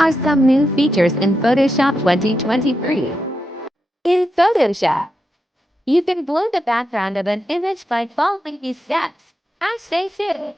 are some new features in Photoshop 2023. In Photoshop, you can blur the background of an image by following these steps, as they should.